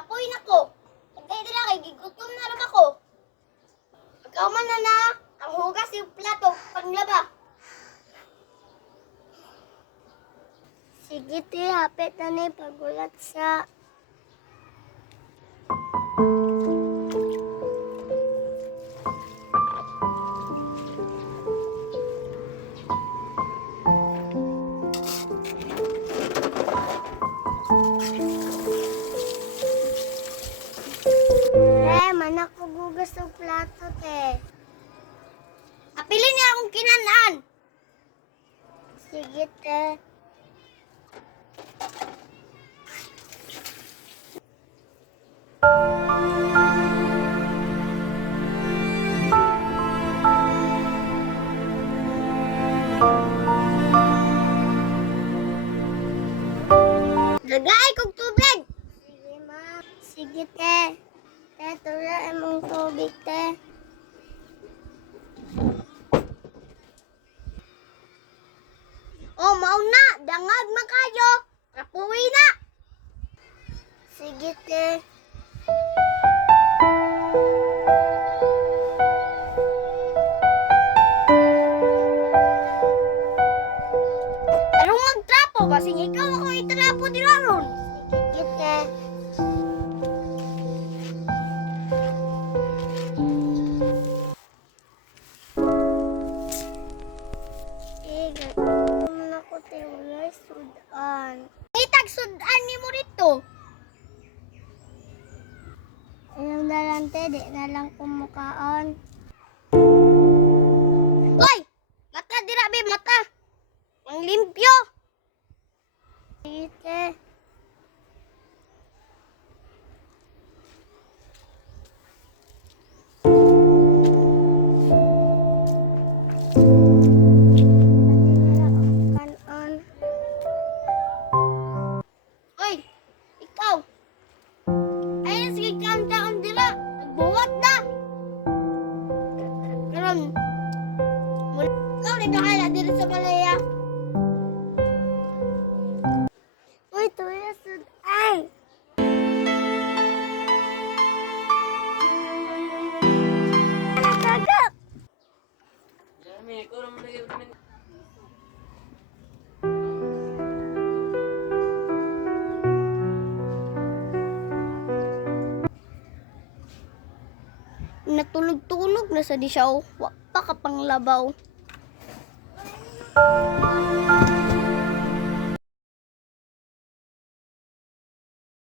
Kapoy na ko. Pagkay dila kay gigutom na rin ako. Ikaw man na ang hugas yung plato panglaba. Sige ti, hapit na ni pagulat sa... Manak ko gugas ng plato, te. Apilin niya akong kinanaan. Sige, te. Lagay kong tubig. Sige, ma. Sige, te. Te, tula emong tubig, te. Oh, mauna. Dangag man kayo. Kapuwi na. Sige, te. Anong magtrapo? Basing ikaw ako itrapo nila ron. Sige, te. Sudan. Itag sudan ni mo rito. Ayaw na lang, te. Di na lang kumukaan. Hoy! Mata, dirabi, mata. Ang limpyo. Ite. Kau rin bahala dito sa balaya. Uy, tuya sud. Ay! Nagagap! Natulog-tulog na sa di siya. Wa pa kapang labaw.